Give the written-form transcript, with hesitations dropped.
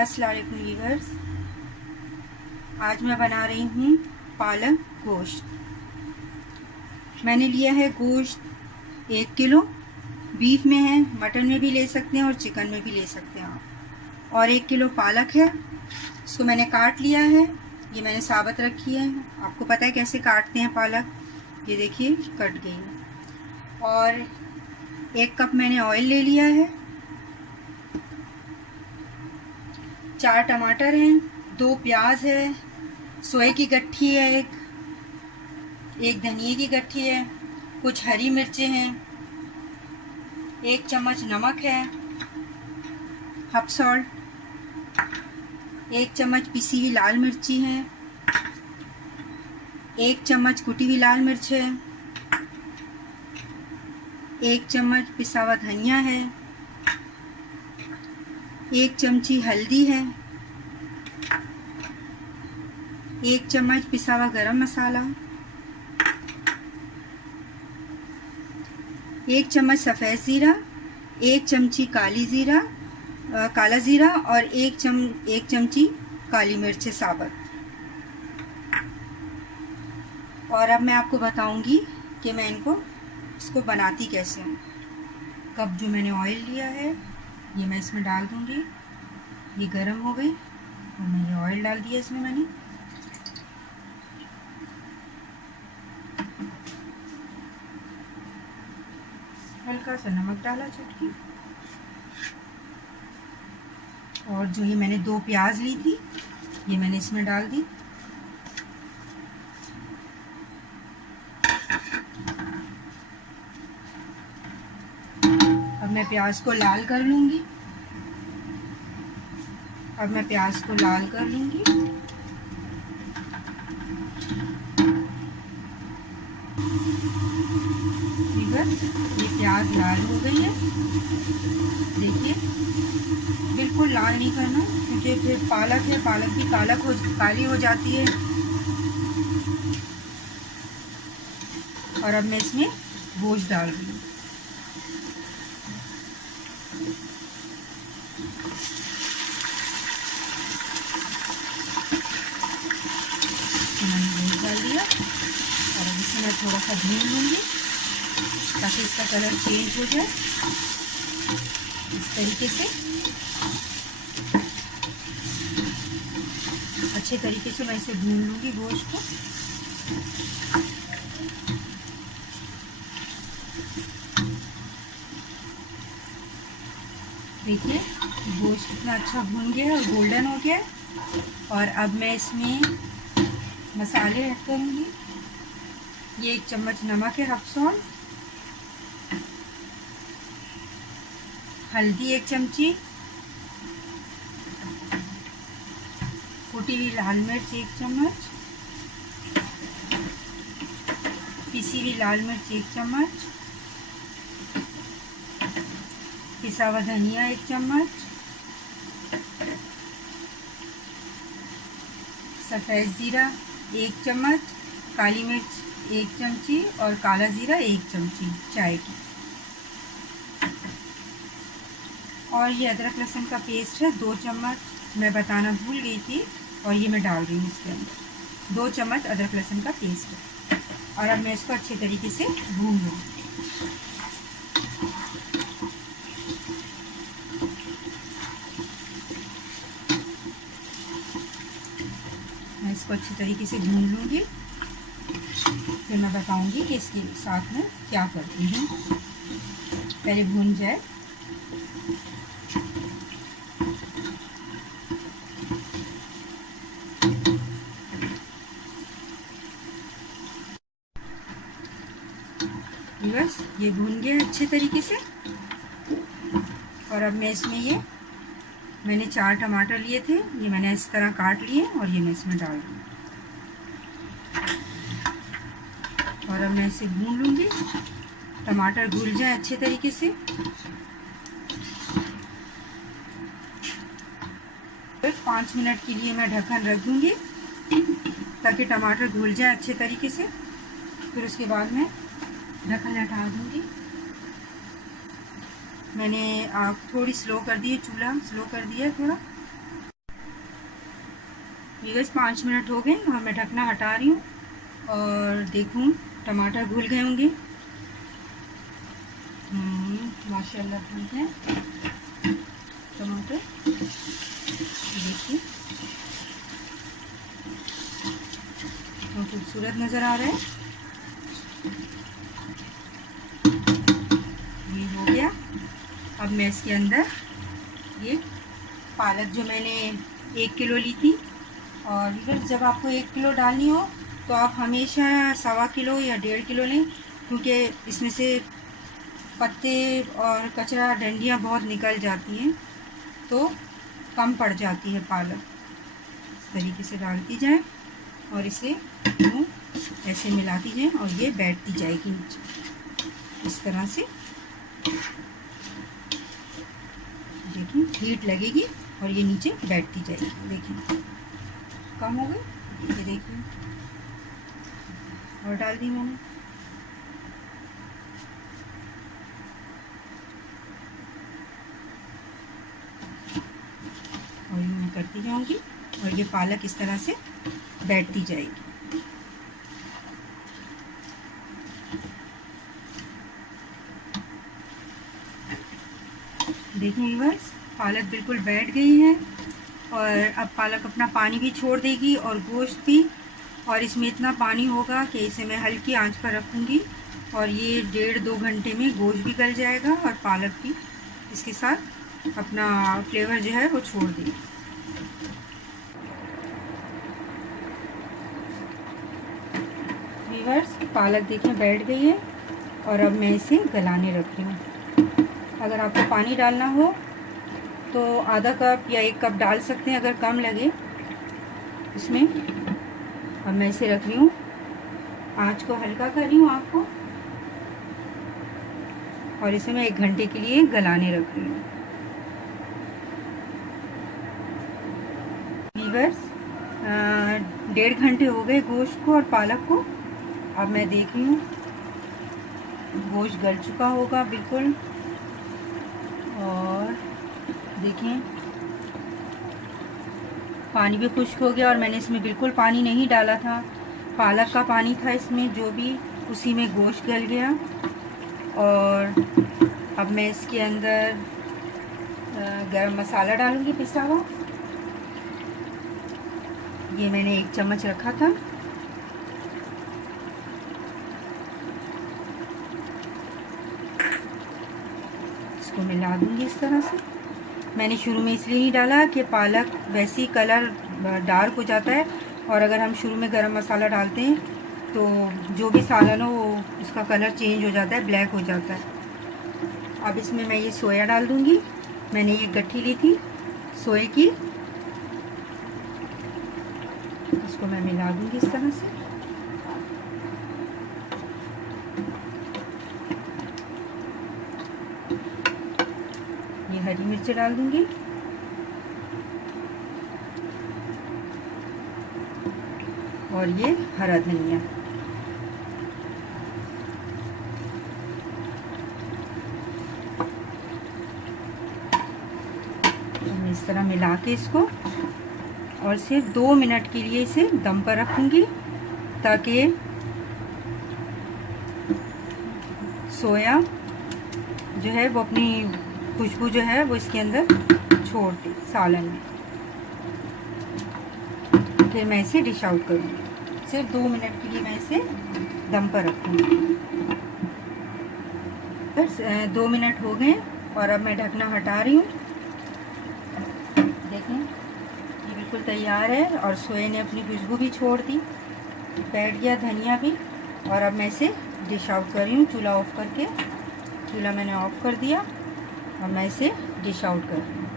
अस्सलाम वालेकुम व्यूअर्स। आज मैं बना रही हूँ पालक गोश्त। मैंने लिया है गोश्त 1 किलो। बीफ में है, मटन में भी ले सकते हैं और चिकन में भी ले सकते हैं आप। और 1 किलो पालक है, इसको मैंने काट लिया है। ये मैंने साबुत रखी है। आपको पता है कैसे काटते हैं पालक, ये देखिए कट गई है। और 1 कप मैंने ऑयल ले लिया है। 4 टमाटर हैं, 2 प्याज है, सोए की गट्ठी है, एक धनिए की गट्ठी है, कुछ हरी मिर्चें हैं, 1 चम्मच नमक है, हाफ सॉल्ट, 1 चम्मच पिसी हुई लाल मिर्ची है, 1 चम्मच कुटी हुई लाल मिर्च है, 1 चम्मच पिसा हुआ धनिया है, 1 चमची हल्दी है, 1 चम्मच पिसा हुआ गरम मसाला, 1 चम्मच सफ़ेद ज़ीरा, 1 चमची काला ज़ीरा और 1 चमची काली मिर्च साबुत। और अब मैं आपको बताऊंगी कि मैं इसको बनाती कैसे हूँ। कप जो मैंने ऑयल लिया है ये मैं इसमें डाल दूंगी। ये गरम हो गई और मैं ये ऑयल डाल दिया इसमें। मैंने हल्का सा नमक डाला, चुटकी। और जो ये मैंने 2 प्याज ली थी ये मैंने इसमें डाल दी। अब मैं प्याज को लाल कर लूँगी। ये प्याज लाल हो गई है, देखिए। बिल्कुल लाल नहीं करना क्योंकि फिर पालक है, पालक भी काली हो जाती है। और अब मैं इसमें गोश्त डाल रही हूँ। मैंने गोश्त डाल दिया और अब इसमें मैं थोड़ा सा भून लूँगी ताकि इसका कलर चेंज हो जाए। इस तरीके से अच्छे तरीके से मैं इसे भून लूँगी गोश्त को। देखिए गोश्त कितना अच्छा भून गया है और गोल्डन हो गया है। और अब मैं इसमें मसाले ऐड करूँगी। ये 1 चम्मच नमक है, हाफ सॉल्ट, हल्दी 1 चमची, कुटी हुई लाल मिर्च 1 चम्मच, पिसी हुई लाल मिर्च 1 चम्मच, पिसा हुआ धनिया 1 चम्मच, सफ़ेद ज़ीरा 1 चम्मच, काली मिर्च 1 चमची और काला ज़ीरा 1 चमची चाय की। और ये अदरक लहसुन का पेस्ट है 2 चम्मच, मैं बताना भूल गई थी। और ये मैं डाल रही हूँ इसके अंदर 2 चम्मच अदरक लहसुन का पेस्ट है। और अब मैं इसको अच्छे तरीके से भून लूँगी। मैं इसको अच्छी तरीके से भून लूँगी, फिर मैं बताऊँगी कि इसके साथ में क्या करती हूँ। पहले भून जाए। बस ये भून गया अच्छे तरीके से। और अब मैं इसमें मैंने 4 टमाटर लिए थे, ये मैंने इस तरह काट लिए और ये मैं इसमें डाल दूँ। और अब मैं इसे भून लूँगी, टमाटर घुल जाए अच्छे तरीके से। फिर 5 मिनट के लिए मैं ढक्कन रख दूँगी ताकि टमाटर घुल जाए अच्छे तरीके से। फिर उसके बाद मैं ढक्कन हटा दूँगी। मैंने आग थोड़ी स्लो कर दी है, चूल्हा स्लो कर दिया है थोड़ा। व्यूअर्स 5 मिनट हो गए और मैं ढकना हटा रही हूँ और देखूँ टमाटर घुल गए होंगे। माशाल्लाह ठीक है टमाटर, देखिए तो खूबसूरत नज़र आ रहा है। ये हो गया। अब मैं इसके अंदर ये पालक जो मैंने 1 किलो ली थी, और इधर जब आपको 1 किलो डालनी हो तो आप हमेशा 1.25 किलो या 1.5 किलो लें, क्योंकि इसमें से पत्ते और कचरा डंडियाँ बहुत निकल जाती हैं तो कम पड़ जाती है पालक। इस तरीके से डालती जाए और इसे ऐसे मिलाती जाए और ये बैठती जाएगी नीचे इस तरह से। देखिए हीट लगेगी और ये नीचे बैठती जाएगी। देखिए कम हो गई, ये देखिए और डाल दी मैंने। और ये मैं करती जाऊंगी और ये पालक इस तरह से बैठती जाएगी। देखिए व्यूअर्स पालक बिल्कुल बैठ गई है और अब पालक अपना पानी भी छोड़ देगी और गोश्त भी, और इसमें इतना पानी होगा कि इसे मैं हल्की आंच पर रखूँगी और ये 1.5-2 घंटे में गोश्त भी गल जाएगा और पालक भी इसके साथ अपना फ्लेवर जो है वो छोड़ देगी। व्यूअर्स पालक देखिए बैठ गई है और अब मैं इसे गलाने रख रही हूँ। अगर आपको पानी डालना हो तो आधा कप या 1 कप डाल सकते हैं अगर कम लगे इसमें। अब मैं इसे रख रही हूँ, आँच को हल्का कर रही हूँ आँच को, और इसे मैं 1 घंटे के लिए गलाने रख रही हूँ। व्यूअर्स 1.5 घंटे हो गए गोश्त को और पालक को। अब मैं देख रही हूँ गोश्त गल चुका होगा बिल्कुल, और देखिए पानी भी खुश्क हो गया और मैंने इसमें बिल्कुल पानी नहीं डाला था, पालक का पानी था इसमें जो भी, उसी में गोश्त गल गया। और अब मैं इसके अंदर गरम मसाला डालूंगी पिसा हुआ। ये मैंने 1 चम्मच रखा था। इसको मिला दूंगी इस तरह से। मैंने शुरू में इसलिए नहीं डाला कि पालक वैसे ही कलर डार्क हो जाता है, और अगर हम शुरू में गरम मसाला डालते हैं तो जो भी सालन हो वो उसका कलर चेंज हो जाता है, ब्लैक हो जाता है। अब इसमें मैं ये सोया डाल दूंगी। मैंने ये गट्ठी ली थी सोए की, इसको मैं मिला दूंगी इस तरह से। ये हरी मिर्च डाल दूंगी और ये हरा धनिया। इस तरह मिला के इसको और सिर्फ 2 मिनट के लिए इसे दम पर रखूंगी ताकि सोया जो है वो अपनी खुशबू जो है वो इसके अंदर छोड़ दे सालन में। फिर मैं इसे डिश आउट करूँगी। सिर्फ 2 मिनट के लिए मैं इसे दम पर रखूँगी। बस 2 मिनट हो गए और अब मैं ढकना हटा रही हूँ। देखें ये बिल्कुल तैयार है और सोए ने अपनी खुशबू भी छोड़ दी, बैठ गया धनिया भी। और अब मैं इसे डिश आउट कर रही हूँ। चूल्हा ऑफ करके, चूल्हा मैंने ऑफ कर दिया और मैं इसे डिश आउट कर रही हूँ।